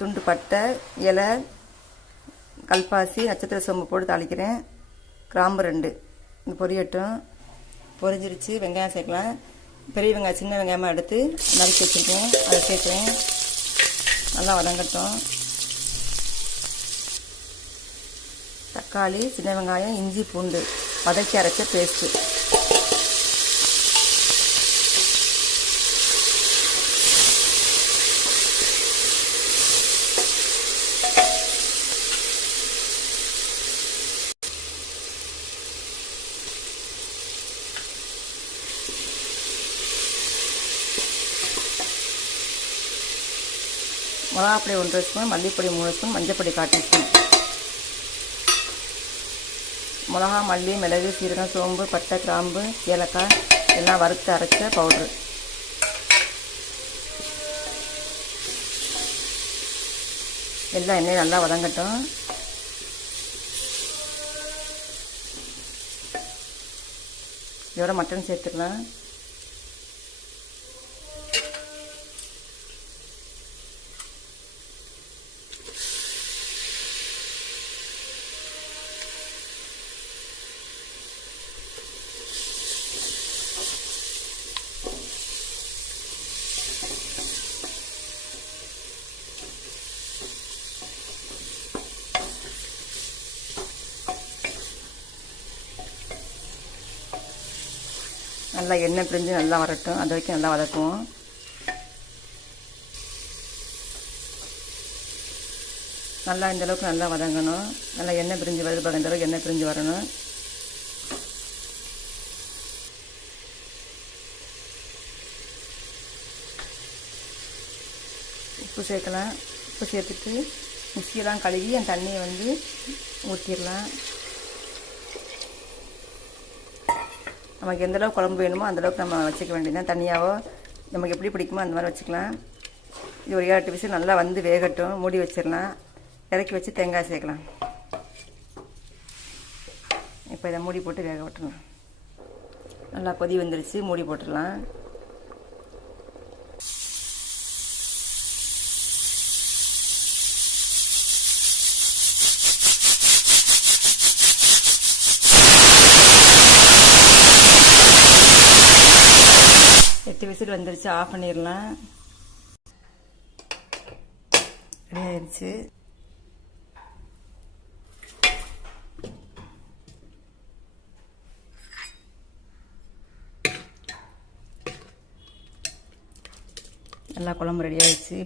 துண்டு பட்டை, இலை, கல்பாசி, நட்சத்திர சோம்பு போட்டு தாளிக்கிறேன். கிராம்பு 2 இது பொரியட்டும். பொரிஞ்சிருச்சு. வெங்காயம் சேர்க்கலாம். பெரிய வெங்காயம் சின்ன வெங்காயமாக எடுத்து நறுக்கி வச்சுருக்கேன், அதை சேர்க்குறேன். நல்லா வதங்கட்டும். தக்காளி, சின்ன வெங்காயம், இஞ்சி, பூண்டு வதக்கி அரைச்ச பேஸ்ட்டு. மிளகாப்பொடி 1 ஸ்பூன், மல்லிப்பொடி 3 ஸ்பூன், மஞ்சப்பொடி 1/4 ஸ்பூன். மிளகா, மல்லி, மிளகு, சீரகம், சோம்பு, பட்டை, கிராம்பு, ஏலக்காய் எல்லாம் வறுத்து அரைச்ச பவுட்ரு. எல்லாம் எண்ணெய் நல்லா வதங்கட்டும். இதோட மட்டன் சேர்த்துக்கலாம். நல்லா எண்ணெய் பிரிஞ்சு நல்லா வரட்டும். அது வரைக்கும் நல்லா வதக்குவோம். நல்லா இந்தளவுக்கு நல்லா வதங்கணும். நல்லா எண்ணெய் பிரிஞ்சு வருது பாருங்க, இந்தளவுக்கு எண்ணெய் பிரிஞ்சு வரணும். உப்பு சேர்க்கலாம். உப்பு சேர்த்துட்டு மிக்சியெல்லாம் கழுவி அந்த தண்ணியை ஊற்றிடலாம். நமக்கு எந்தளவுக்கு குழம்பு வேணுமோ அந்தளவுக்கு நம்ம வச்சுக்க வேண்டியதான். தனியாகவோ நமக்கு எப்படி பிடிக்குமோ அந்த மாதிரி வச்சுக்கலாம். இது ஒரு 7-8 விசில் நல்லா வேகட்டும். மூடி வச்சிடலாம். இறக்கி வச்சு தேங்காய் சேர்க்கலாம். இப்போ இதை மூடி போட்டு வேக விட்டுடலாம். நல்லா கொதி வந்துருச்சு. மூடி போட்டுடலாம். விசில் வந்துருச்சு. ஆஃப் பண்ணிடலாம். ரெடி ஆயிடுச்சு. நல்லா குழம்பு ரெடி ஆயிடுச்சு.